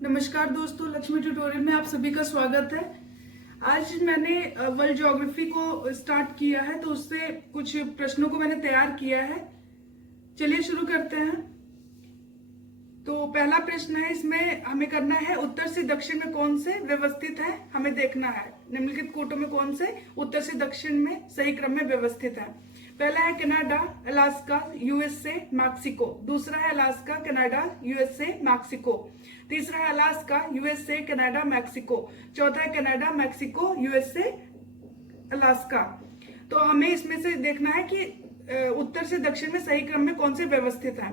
नमस्कार दोस्तों, लक्ष्मी ट्यूटोरियल में आप सभी का स्वागत है। आज मैंने वर्ल्ड ज्योग्राफी को स्टार्ट किया है, तो उससे कुछ प्रश्नों को मैंने तैयार किया है। चलिए शुरू करते हैं। तो पहला प्रश्न है, इसमें हमें करना है उत्तर से दक्षिण में कौन से व्यवस्थित है, हमें देखना है निम्नलिखित कोटों में कौन से उत्तर से दक्षिण में सही क्रम में व्यवस्थित है। पहला है कनाडा, अलास्का, यूएसए, मैक्सिको। दूसरा है अलास्का, कनाडा, यूएसए, मैक्सिको। तीसरा है अलास्का, यूएसए, कनाडा, मैक्सिको। चौथा है कनाडा, मैक्सिको, यूएसए, अलास्का। तो हमें इसमें से देखना है कि उत्तर से दक्षिण में सही क्रम में कौन से व्यवस्थित है।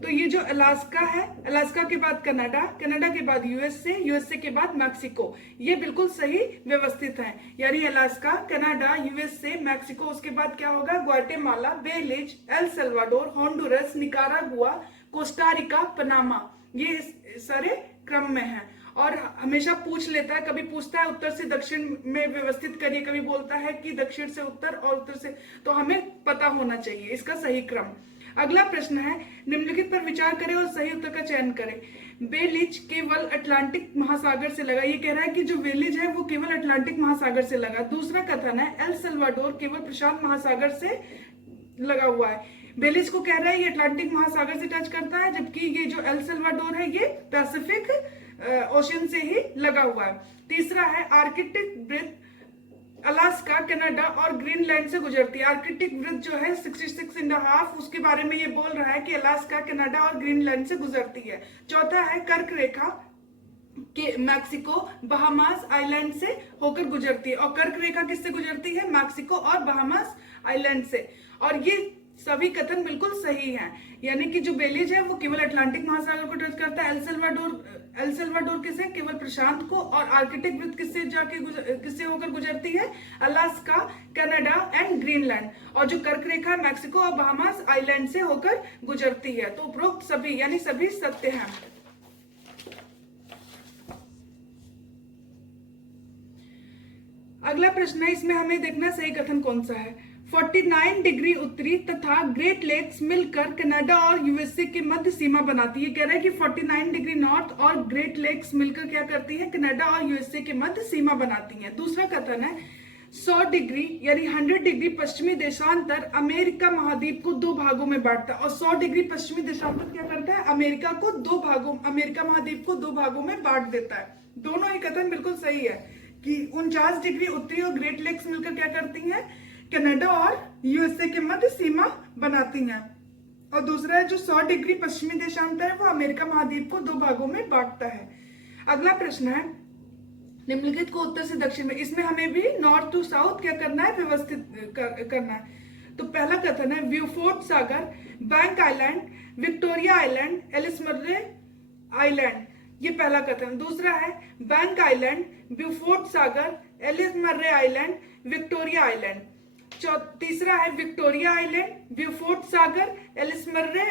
तो ये जो अलास्का है, अलास्का के बाद कनाडा, कनाडा के बाद यूएसए, यूएसए के बाद मैक्सिको, ये बिल्कुल सही व्यवस्थित है। यानी अलास्का, कनाडा, यूएसए, मैक्सिको, उसके बाद क्या होगा, Guatemala, Belize, El Salvador, Honduras, Nicaragua, Costa Rica, Panama, ये सारे क्रम में है। और हमेशा पूछ लेता है, कभी पूछता है उत्तर से दक्षिण में व्यवस्थित करिए, कभी बोलता है कि दक्षिण से उत्तर और उत्तर से, तो हमें पता होना चाहिए इसका सही क्रम। अगला प्रश्न है, निम्नलिखित पर विचार करें और सही उत्तर का चयन करें। बेलिज केवल अटलांटिक महासागर से लगा, ये कह रहा है कि जो बेलिज है वो केवल अटलांटिक महासागर से लगा। दूसरा कथन है, एल सल्वाडोर केवल प्रशांत महासागर से लगा हुआ है। बेलिज को कह रहा है ये अटलांटिक महासागर से टच करता है, जबकि ये जो एल सल्वाडोर है ये पैसिफिक ओशन से ही लगा हुआ है। तीसरा है, आर्कटिक वृत्त अलास्का, कनाडा और ग्रीनलैंड से गुजरती है। आर्कटिक वृत्त जो है 66.5, उसके बारे में ये बोल रहा है कि अलास्का, कनाडा और ग्रीनलैंड से गुजरती है। चौथा है, कर्क रेखा के मैक्सिको, बहामास आइलैंड से होकर गुजरती है। और कर्क रेखा किससे गुजरती है, मैक्सिको और बहामास आइलैंड से। और ये सभी कथन बिल्कुल सही हैं। यानी कि जो बेलिज है वो केवल अटलांटिक महासागर को टच करता है, एल सल्वाडोर किसे, केवल प्रशांत को, और आर्कटिक वृत्त किससे होकर गुजरती है, अलास्का, कनाडा एंड ग्रीनलैंड। और जो कर्क रेखा मैक्सिको और बहामास आइलैंड से होकर गुजरती है। तो उपरोक्त सभी यानी सभी सत्य हैं। अगला प्रश्न है, इसमें हमें देखना सही कथन कौन सा है। 49 डिग्री उत्तरी तथा ग्रेट लेक्स मिलकर कनाडा और यूएसए के मध्य सीमा बनाती है। कह रहा है कि 49 डिग्री नॉर्थ और ग्रेट लेक्स मिलकर क्या करती है, कनाडा और यूएसए के मध्य सीमा बनाती है। दूसरा कथन है, 100 डिग्री यानी 100 डिग्री पश्चिमी देशांतर अमेरिका महाद्वीप को दो भागों में बांटता है। और 100 डिग्री पश्चिमी देशांतर क्या करता है, अमेरिका महाद्वीप को दो भागों में बांट देता है। दोनों ही कथन बिल्कुल सही है कि 49 डिग्री उत्तरी और ग्रेट लेक्स मिलकर क्या करती है, कनाडा और यूएसए के मध्य सीमा बनाती हैं। और दूसरा है, जो 100 डिग्री पश्चिमी देशांतर है वो अमेरिका महाद्वीप को दो भागों में बांटता है। अगला प्रश्न है, निम्नलिखित को उत्तर से दक्षिण में, इसमें हमें भी नॉर्थ टू साउथ क्या करना है, व्यवस्थित करना है। तो पहला कथन है, ब्यूफोर्ट सागर, Banks Island, Victoria Island, Ellesmere Island, ये पहला कथन। दूसरा है, बैंक आइलैंड, ब्यूफोर्ट सागर, Ellesmere Island, Victoria Island. तीसरा है, विक्टोरिया आइलैंड, ब्यूफोर्ट सागर, Ellesmere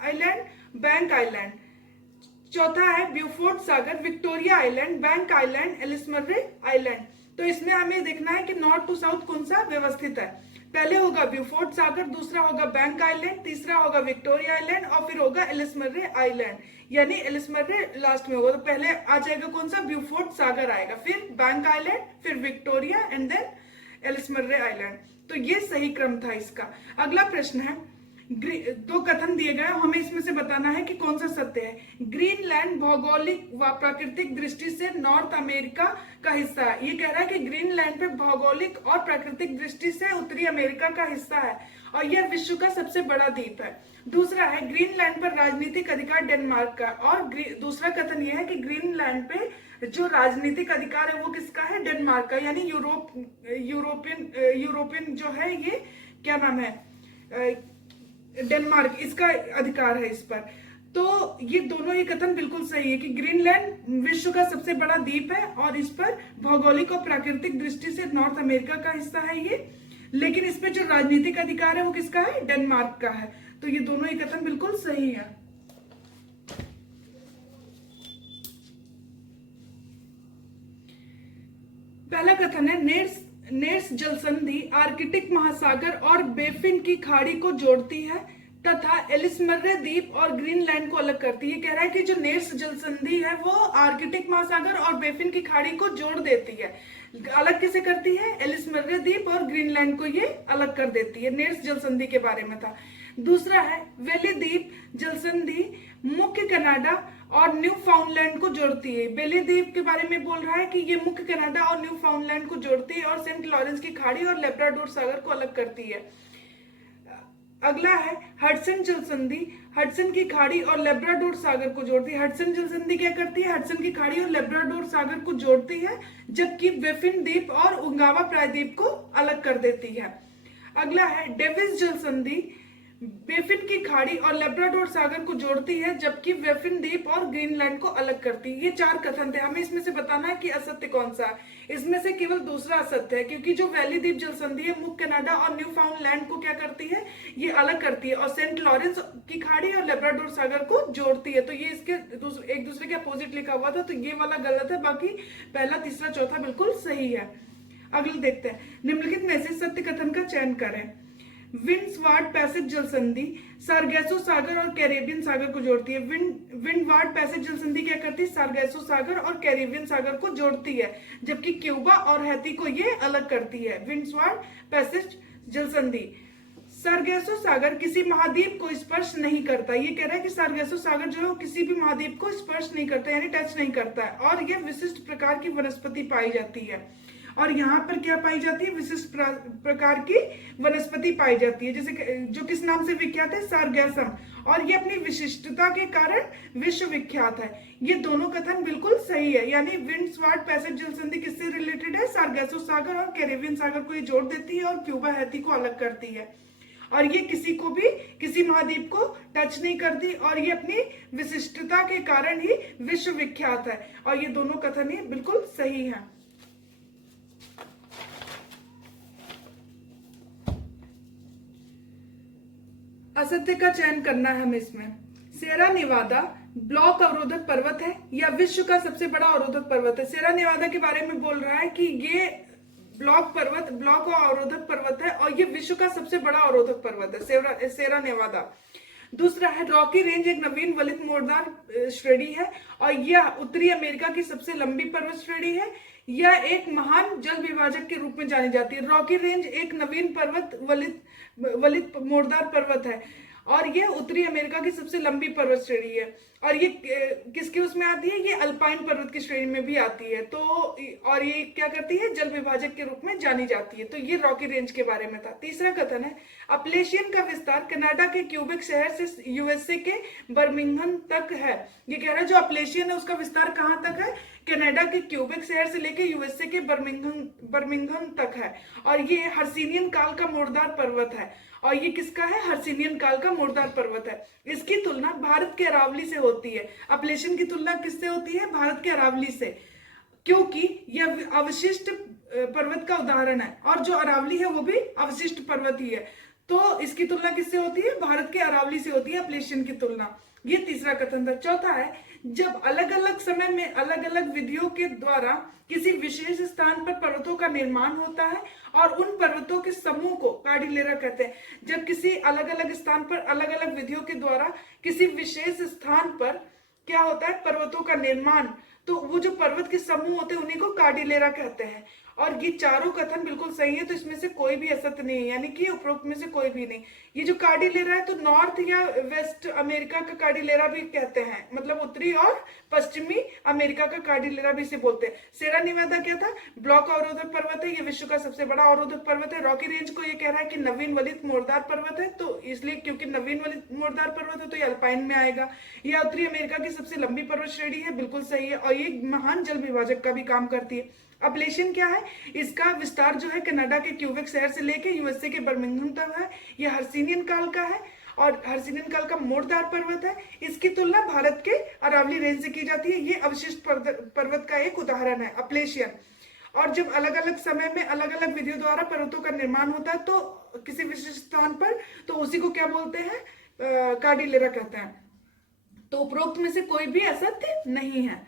Island, Banks Island. चौथा है, ब्यूफोर्ट सागर, Victoria Island, Banks Island, Ellesmere Island. तो इसमें हमें देखना है कि नॉर्थ टू साउथ कौन सा व्यवस्थित है। पहले होगा ब्यूफोर्ट सागर, दूसरा होगा बैंक आइलैंड, तीसरा होगा विक्टोरिया आइलैंड और फिर होगा एलिस मर्रे आइलैंड। यानी एलिस मर्रे लास्ट में होगा। तो पहले आ जाएगा कौन सा, ब्यूफोर्ट सागर आएगा, फिर बैंक आइलैंड, फिर Victoria and then Ellesmere Island. तो ये सही क्रम था इसका। अगला प्रश्न है, दो कथन दिए गए, हमें इसमें से बताना है कि कौन सा सत्य है। ग्रीनलैंड भौगोलिक व प्राकृतिक दृष्टि से नॉर्थ अमेरिका का हिस्सा है। ये कह रहा है कि ग्रीनलैंड पे भौगोलिक और प्राकृतिक दृष्टि से उत्तरी अमेरिका का हिस्सा है और यह विश्व का सबसे बड़ा द्वीप है। दूसरा है, ग्रीनलैंड पर राजनीतिक अधिकार डेनमार्क का। और दूसरा कथन यह है कि ग्रीनलैंड पे जो राजनीतिक अधिकार है वो किसका है, डेनमार्क का। यानी यूरोपियन जो है, ये क्या नाम है, डेनमार्क, इसका अधिकार है इस पर। तो ये दोनों ही कथन बिल्कुल सही है कि ग्रीनलैंड विश्व का सबसे बड़ा द्वीप है और इस पर भौगोलिक और प्राकृतिक दृष्टि से नॉर्थ अमेरिका का हिस्सा है ये, लेकिन इस पे जो राजनीतिक अधिकार है वो किसका है, डेनमार्क का है। तो ये दोनों ही कथन बिल्कुल सही है। पहला कथन है, नेर्स जलसंधि आर्कटिक महासागर और बेफिन की खाड़ी को जोड़ती है। तथा एलिसमर्रे द्वीप और ग्रीनलैंड को अलग करती है। कह रहा है कि जो नेर्स जल संधि है वो आर्कटिक महासागर और बेफिन की खाड़ी को जोड़ देती है। अलग किसे करती है? एलिसमर्रे द्वीप और ग्रीनलैंड को ये अलग कर देती है। नेर्स जल संधि के बारे में था। दूसरा है बेली द्वीप जल संधि मुख्य कनाडा और न्यू फाउंडलैंड को जोड़ती है। बेली द्वीप के बारे में बोल रहा है कि ये मुख्य कनाडा और न्यू फाउंडलैंड को जोड़ती है और सेंट लॉरेंस की खाड़ी और लेब्राडोर सागर को अलग करती है। अगला है हडसन जल संधि हडसन की खाड़ी और लेब्राडोर सागर को जोड़ती है। हडसन जल संधि क्या करती है? हडसन की खाड़ी और लेब्राडोर सागर को जोड़ती है, जबकि बेफिन द्वीप और उंगावा प्रायद्वीप को अलग कर देती है। अगला है डेविस जल संधि बेफिन की खाड़ी और लेब्राडोर सागर को जोड़ती है, जबकि बेफिन द्वीप और ग्रीनलैंड को अलग करती है। ये 4 कथन थे। हमें इसमें से बताना है कि असत्य कौन सा है। इसमें से केवल दूसरा असत्य है, क्योंकि जो वैली द्वीप जल संधि है मुख्य कनाडा और न्यू फाउंडलैंड को क्या करती है? ये अलग करती है और सेंट लॉरेंस की खाड़ी और लेब्राडोर सागर को जोड़ती है। तो ये इसके एक दूसरे के अपोजिट लिखा हुआ था, तो ये वाला गलत है। बाकी पहला, तीसरा, चौथा बिल्कुल सही है। अगले देखते हैं। निम्नलिखित में से सत्य कथन का चयन करें। विंडवार्ड पैसेज जल संधि सारगेसो सागर और कैरेबियन सागर को जोड़ती है। विंडवार्ड पैसेज जल संधि क्या करती है? सारगेसो सागर और कैरेबियन सागर को जोड़ती है, जबकि क्यूबा और हैती को ये अलग करती है। विंडवार्ड पैसेज जल संधि सारगेसो सागर किसी महाद्वीप को स्पर्श नहीं करता। ये कह रहा है कि सारगेसो सागर जो है वो किसी भी महाद्वीप को स्पर्श नहीं करता, यानी टच नहीं करता है, और यह विशिष्ट प्रकार की वनस्पति पाई जाती है। और यहाँ पर क्या पाई जाती है? विशिष्ट प्रकार की वनस्पति पाई जाती है, जैसे जो किस नाम से विख्यात है? सारगैसम, और ये अपनी विशिष्टता के कारण विश्व विख्यात है। ये दोनों कथन बिल्कुल सही है, यानी विंडवार्ड पैसेज जल संधि किससे रिलेटेड है? सारगेसो सागर और कैरेबियन सागर को ये जोड़ देती है और क्यूबा हैती को अलग करती है, और ये किसी को भी किसी महाद्वीप को टच नहीं करती, और ये अपनी विशिष्टता के कारण ही विश्व विख्यात है। और ये दोनों कथन ही बिल्कुल सही है। असत्य का चयन करना है हमें इसमें। सेरा नेवादा ब्लॉक अवरोधक पर्वत है या विश्व का सबसे बड़ा अवरोधक पर्वत है। सेरा नेवादा के बारे में बोल रहा है कि ये ब्लॉक और अवरोधक पर्वत है और ये विश्व का सबसे बड़ा अवरोधक पर्वत है, सेरा नेवादा। दूसरा है रॉकी रेंज एक नवीन वलित मोड़दार श्रेणी है और यह उत्तरी अमेरिका की सबसे लंबी पर्वत श्रेणी है। यह एक महान जल विभाजक के रूप में जानी जाती है। रॉकी रेंज एक नवीन पर्वत वलित मोड़दार पर्वत है और यह उत्तरी अमेरिका की सबसे लंबी पर्वत श्रेणी है, और ये किसके उसमें आती है? ये अल्पाइन पर्वत की श्रेणी में भी आती है। तो और ये क्या करती है? जल विभाजक के रूप में जानी जाती है। तो ये रॉकी रेंज के बारे में था। तीसरा कथन है अपलेशियन का विस्तार कनाडा के क्यूबेक शहर से यूएसए के बर्मिंघम तक है। ये कह रहा है जो अपलेशियन है उसका विस्तार कहाँ तक है? कनाडा के क्यूबेक शहर से लेके यूएसए के बर्मिंघम तक है, और ये हर्सिनियन काल का मोड़दार पर्वत है। और ये किसका है? हर्सिनियन काल का मोड़दार पर्वत है। इसकी तुलना भारत के अरावली से होती है। अपलेशियन की तुलना किससे होती है? भारत के अरावली से, क्योंकि यह अवशिष्ट पर्वत का उदाहरण है, और जो अरावली है वो भी अवशिष्ट पर्वत ही है। तो इसकी तुलना किससे होती है? भारत के अरावली से होती है अपलेशियन की तुलना। ये तीसरा कथन था। चौथा है जब अलग अलग समय में अलग अलग विधियों के द्वारा किसी विशेष स्थान पर पर्वतों का निर्माण होता है और उन पर्वतों के समूह को कार्डिलेरा कहते हैं। जब किसी अलग अलग स्थान पर अलग अलग विधियों के द्वारा किसी विशेष स्थान पर क्या होता है? पर्वतों का निर्माण, तो वो जो पर्वत के समूह होते हैं उन्हीं को कार्डिलेरा कहते हैं। और ये चारों कथन बिल्कुल सही है, तो इसमें से कोई भी असत्य नहीं है, यानी कि उपरोक्त में से कोई भी नहीं। ये जो कार्डिलेरा है तो नॉर्थ या वेस्ट अमेरिका का कार्डिलेरा भी कहते हैं, मतलब उत्तरी और पश्चिमी अमेरिका का कार्डिलेरा भी इसे बोलते हैं। सेरा नेवादा क्या था? ब्लॉक अवरोधक पर्वत है, ये विश्व का सबसे बड़ा अवरोधक पर्वत है। रॉकी रेंज को ये कह रहा है कि नवीन वलित मोड़दार पर्वत है, तो इसलिए क्योंकि नवीन वलित मोड़दार पर्वत है तो ये अल्पाइन में आएगा। यह उत्तरी अमेरिका की सबसे लंबी पर्वत श्रेणी है, बिल्कुल सही है, और ये महान जल विभाजक का भी काम करती है। अपलेशियन क्या है? इसका विस्तार जो है कनाडा के क्यूबेक शहर से लेके यूएसए के बर्मिंघम तक है। यह हर्सिनियन काल का है और हर्सिनियन काल का मोड़दार पर्वत है। इसकी तुलना भारत के अरावली रेंज से की जाती है। ये अवशिष्ट पर्वत का एक उदाहरण है अपलेशियन। और जब अलग अलग समय में अलग अलग विधियों द्वारा पर्वतों का निर्माण होता है तो किसी विशिष्ट स्थान पर, तो उसी को क्या बोलते हैं? कार्डिलेरा कहते हैं। तो उपरोक्त में से कोई भी असत्य नहीं है।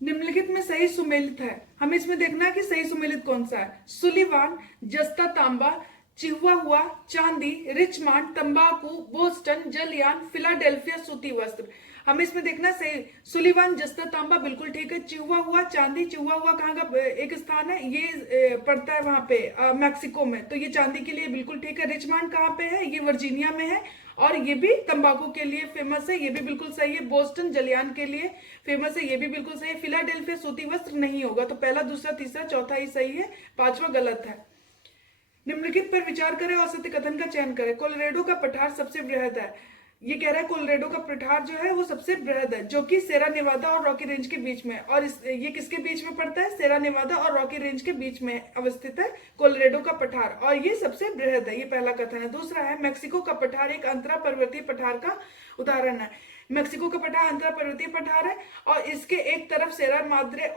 निम्नलिखित में सही सुमेलित है, हमें इसमें देखना है कि सही सुमेलित कौन सा है। सुलिवान, जस्ता तांबा, चिहुआहुआ, चांदी, रिचमंड, तंबाकू, बोस्टन, जलयान, फिलाडेल्फिया, सूती वस्त्र। हमें इसमें देखना सही। सुलिवान, जस्ता तांबा बिल्कुल ठीक है। चिहुआहुआ, चांदी, चिहुआहुआ कहाँ का एक स्थान है, ये पड़ता है वहां पे मैक्सिको में, तो ये चांदी के लिए बिल्कुल ठीक है। रिचमंड कहाँ पे है, ये वर्जीनिया में है और ये भी तंबाकू के लिए फेमस है, ये भी बिल्कुल सही है। बोस्टन जलयान के लिए फेमस है, ये भी बिल्कुल सही है। फिलाडेल्फिया सूती वस्त्र नहीं होगा, तो पहला, दूसरा, तीसरा, चौथा ही सही है, पांचवा गलत है। निम्नलिखित पर विचार करें और सत्य कथन का चयन करें। कोलोराडो का पठार सबसे बृहद है, ये कह रहा है कोलोराडो का पठार जो है वो सबसे बृहद है, जो कि सेरा नेवादा और रॉकी रेंज के बीच में है। और ये किसके बीच में पड़ता है, सेरा नेवादा और रॉकी रेंज के बीच में अवस्थित है कोलोराडो का पठार, और ये सबसे बृहद है, ये पहला कथन है। दूसरा है, मेक्सिको का पठार एक अंतरा पर्वतीय पठार का उदाहरण है। मेक्सिको का पठार अंतरा पर्वतीय पठार है और इसके एक तरफ सेरा माद्रे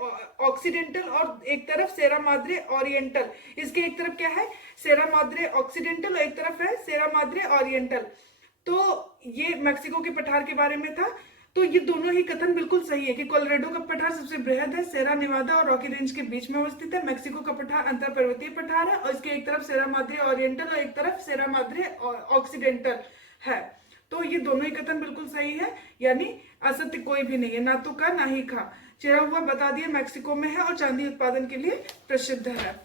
ऑक्सीडेंटल और एक तरफ सेरा माद्रे ओरिएंटल। इसके एक तरफ क्या है, सेरा माद्रे ऑक्सीडेंटल और एक तरफ है सेरा माद्रे ओरिएंटल। तो ये मेक्सिको के पठार के बारे में था। तो ये दोनों ही कथन बिल्कुल सही है कि कोलोराडो का पठार सबसे बृहद है, सेरा नेवादा और रॉकी रेंज के बीच में अवस्थित है। मेक्सिको का पठार अंतर पर्वतीय पठार है और इसके एक तरफ सेरा माद्रे ओरिएंटल और एक तरफ सेरा माद्रे ऑक्सीडेंटल है। तो ये दोनों ही कथन बिल्कुल सही है, यानी असत्य कोई भी नहीं है, ना तो का ना ही खा। चिहुआहुआ बता दिया मैक्सिको में है और चांदी उत्पादन के लिए प्रसिद्ध है।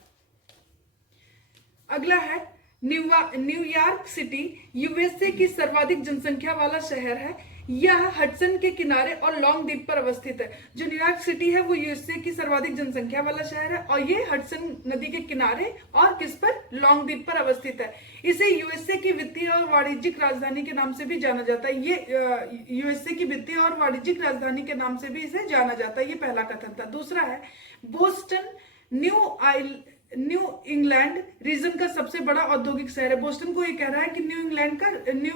अगला है, न्यूयॉर्क सिटी यूएसए की सर्वाधिक जनसंख्या वाला शहर है। यह हडसन के किनारे और लॉन्ग द्वीप पर अवस्थित है। जो न्यूयॉर्क सिटी है वो यूएसए की सर्वाधिक जनसंख्या वाला शहर है और ये हडसन नदी के किनारे और किस पर, लॉन्ग द्वीप पर अवस्थित है। इसे यूएसए की वित्तीय और वाणिज्यिक राजधानी के नाम से भी जाना जाता है। ये यूएसए की वित्तीय और वाणिज्यिक राजधानी के नाम से भी इसे जाना जाता है, ये पहला कथन था। दूसरा है, बोस्टन न्यू इंग्लैंड रीजन का सबसे बड़ा औद्योगिक शहर है। बोस्टन को ये कह रहा है कि न्यू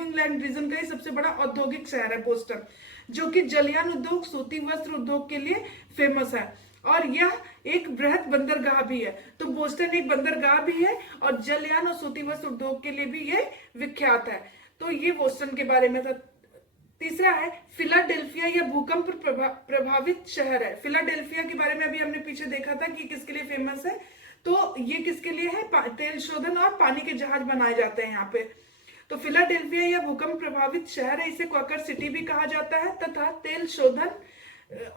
इंग्लैंड रीजन का ही सबसे बड़ा औद्योगिक शहर है बोस्टन, जो कि जलयान उद्योग, सूती वस्त्र उद्योग के लिए फेमस है और यह एक बृहद बंदरगाह भी है। तो बोस्टन एक बंदरगाह भी है और जलयान और सूती वस्त्र उद्योग के लिए भी ये विख्यात है। तो ये बोस्टन के बारे में था। तीसरा है, फिलाडेल्फिया या भूकंप प्रभावित शहर है। फिलाडेल्फिया के बारे में अभी हमने पीछे देखा था कि किसके लिए फेमस है, तो ये किसके लिए है, तेल शोधन और पानी के जहाज बनाए जाते हैं यहाँ पे। तो फिलाडेल्फिया या भूकंप प्रभावित शहर है, इसे क्वाकर सिटी भी कहा जाता है तथा तेल शोधन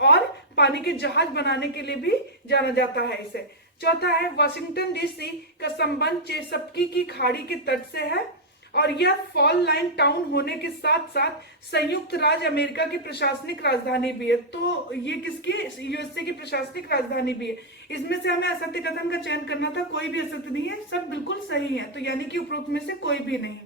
और पानी के जहाज बनाने के लिए भी जाना जाता है इसे। चौथा है, वाशिंगटन डीसी का संबंध चेसपकी की खाड़ी के तट से है और यह फॉल लाइन टाउन होने के साथ साथ संयुक्त राज्य अमेरिका की प्रशासनिक राजधानी भी है। तो ये किसकी, यूएसए की प्रशासनिक राजधानी भी है। इसमें से हमें असत्य कथन का चयन करना था, कोई भी असत्य नहीं है, सब बिल्कुल सही है, तो यानी कि उपरोक्त में से कोई भी नहीं।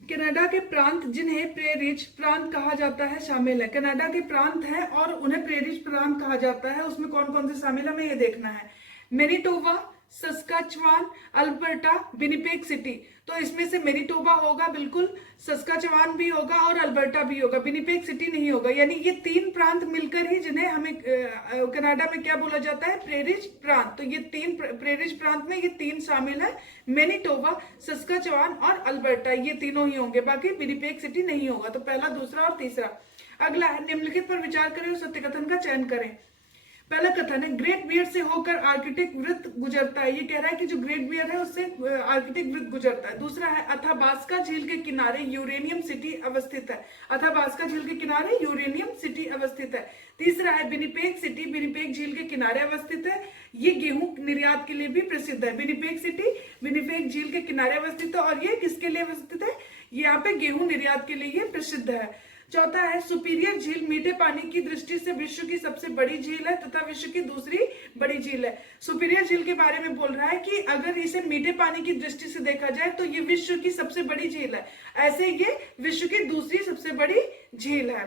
कनाडा के प्रांत जिन्हें प्रेरिज प्रांत कहा जाता है शामिल है। कनाडा के प्रांत हैं और उन्हें प्रेरिज प्रांत कहा जाता है, उसमें कौन कौन से शामिल है हमें ये देखना है। Manitoba, सस्काचवान, Alberta, Winnipeg city. तो इसमें से मैनिटोबा होगा बिल्कुल, सस्काचवान भी होगा और अल्बर्टा भी होगा, विनिपेग सिटी नहीं होगा। यानी ये तीन प्रांत मिलकर ही जिन्हें हमें कनाडा में क्या बोला जाता है, प्रेरिज प्रांत। तो ये तीन प्रेरिज प्रांत में ये तीन शामिल है, मैनिटोबा, सस्काचवान और अल्बर्टा, ये तीनों ही होंगे, बाकी विनिपेग सिटी नहीं होगा। तो पहला, दूसरा और तीसरा। अगला है, निम्नलिखित पर विचार करें और सत्य कथन का चयन करें। पहला कथन है, ग्रेट बियर से होकर आर्कटिक वृत्त गुजरता है। ये कह रहा है कि जो ग्रेट बियर है उससे आर्कटिक वृत्त गुजरता है। दूसरा है, अथाबास्का झील के किनारे यूरेनियम सिटी अवस्थित है। अथाबास्का झील के किनारे यूरेनियम सिटी अवस्थित है। तीसरा है, विनिपेग सिटी विनिपेग झील के किनारे अवस्थित है। ये गेहूं निर्यात के लिए भी प्रसिद्ध है। विनिपेग सिटी विनिपेग झील के किनारे अवस्थित है और ये किसके लिए अवस्थित है, यहाँ पे गेहूं निर्यात के लिए ये प्रसिद्ध है। चौथा है, सुपीरियर झील मीठे पानी की दृष्टि से विश्व की सबसे बड़ी झील है तथा विश्व की दूसरी बड़ी झील है। सुपीरियर झील के बारे में बोल रहा है कि अगर इसे मीठे पानी की दृष्टि से देखा जाए तो ये विश्व की सबसे बड़ी झील है, ऐसे ये विश्व की दूसरी सबसे बड़ी झील है।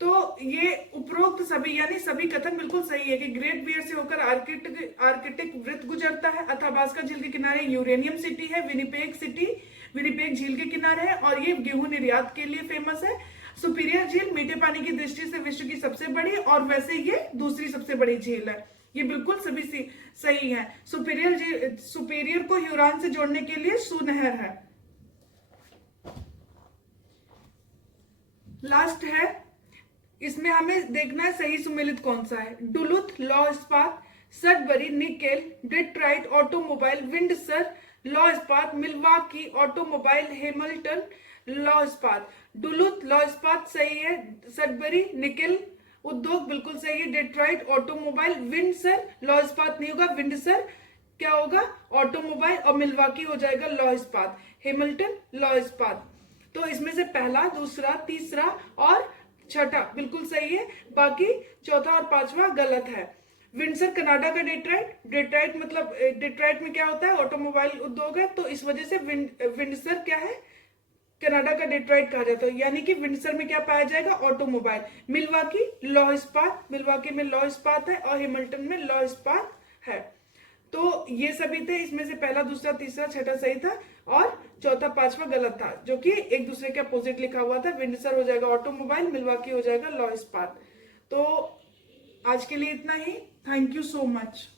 तो ये उपरोक्त सभी यानी सभी कथन बिल्कुल सही है कि ग्रेट बियर से होकर आर्कटिक वृत्त गुजरता है, अथाबास्का झील के किनारे यूरेनियम सिटी है, विनिपेग सिटी विनिपेग झील के किनारे है और ये गेहूं निर्यात के लिए फेमस है। सुपीरियर झील मीठे पानी की दृष्टि से विश्व की सबसे बड़ी और वैसे ये दूसरी सबसे बड़ी झील है। ये बिल्कुल सभी सही है। सुपीरियर को ह्यूरॉन से जोड़ने के लिए सुनहर है। लास्ट है, इसमें हमें देखना है सही सुमेलित कौन सा है। डुलुथ, लॉ इस्पात, Sudbury, nickel, Detroit, automobile, Windsor, law इस्पात, मिल्वाकी, ऑटोमोबाइल, हेमिल्टन, लॉ इस्पात। डुलुथ लॉ इस्पात सही है, सडबरी निकेल उद्योग बिल्कुल सही है, डेट्राइट ऑटोमोबाइल, विंडसर लॉ इस्पात नहीं होगा, विंडसर क्या होगा ऑटोमोबाइल, और मिल्वाकी हो जाएगा लॉ इस्पात, हेमिल्टन लॉ इस्पात। तो इसमें से पहला, दूसरा, तीसरा और छठा बिल्कुल सही है, बाकी चौथा और पांचवा गलत है। विंडसर कनाडा का डेट्राइट, डेट्राइट मतलब डेट्राइट में क्या होता है ऑटोमोबाइल उद्योग है, तो इस वजह से विंडसर क्या है कनाडा का डेट्राइट कहा जाता है, यानी कि विंडसर में क्या पाया जाएगा ऑटोमोबाइल। मिल्वाकी लॉ इस्पात, मिल्वाकी में लॉ इस्पात है, और हेमिल्टन में लॉ इस्पात है। तो ये सभी थे, इसमें से पहला, दूसरा, तीसरा, छठा सही था और चौथा, पांचवा गलत था, जो कि एक दूसरे के अपोजिट लिखा हुआ था। विंडसर हो जाएगा ऑटोमोबाइल, मिल्वाकी हो जाएगा लॉ इस्पात। तो आज के लिए इतना ही। Thank you so much.